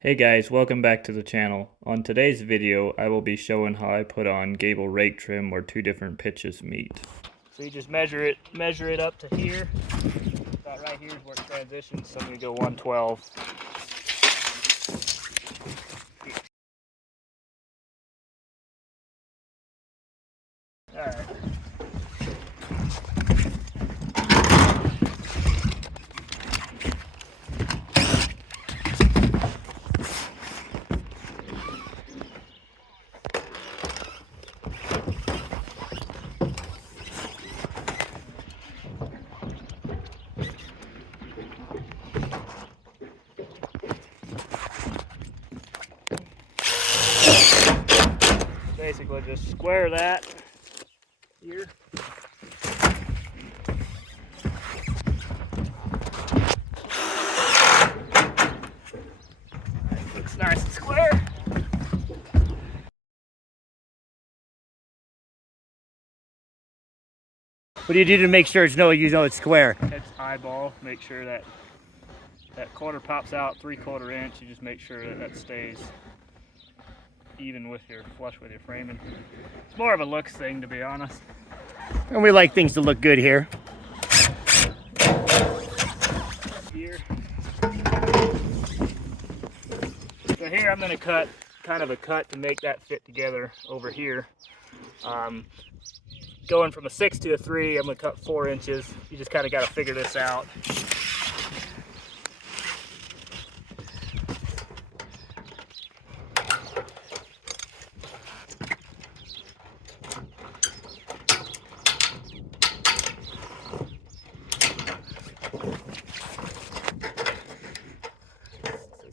Hey guys, welcome back to the channel. On today's video, I will be showing how I put on Gable Rake Trim where two different pitches meet. So you just measure it up to here. About right here is where it transitions, so I'm going to go 112. Alright. Basically just square that here. Looks nice and square. What do you do to make sure it's square? It's eyeball. Make sure that quarter pops out 3/4 inch. You just make sure that stays even with flush with your framing. It's more of a looks thing, to be honest. And we like things to look good here. Here. So here I'm going to cut kind of a cut to make that fit together over here. Going from a 6 to a 3, I'm going to cut 4 inches. You just kind of got to figure this out.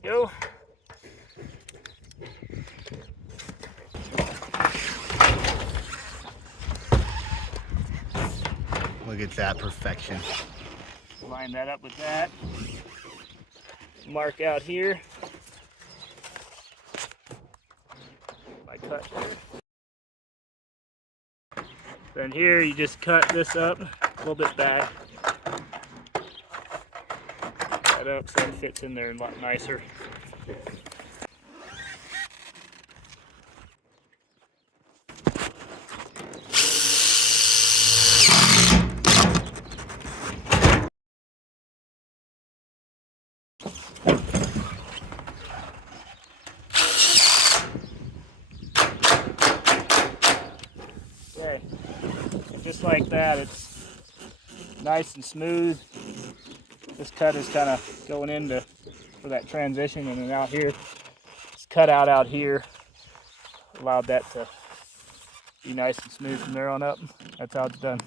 Go. Look at that perfection. Line that up with that. Mark out here. My cut here. Then here you just cut this up a little bit back. Cut up so it fits in there a lot nicer. Okay, just like that, it's nice and smooth. This cut is kind of going into for that transition, and then out here, it's cut out here. Allowed that to be nice and smooth from there on up. That's how it's done.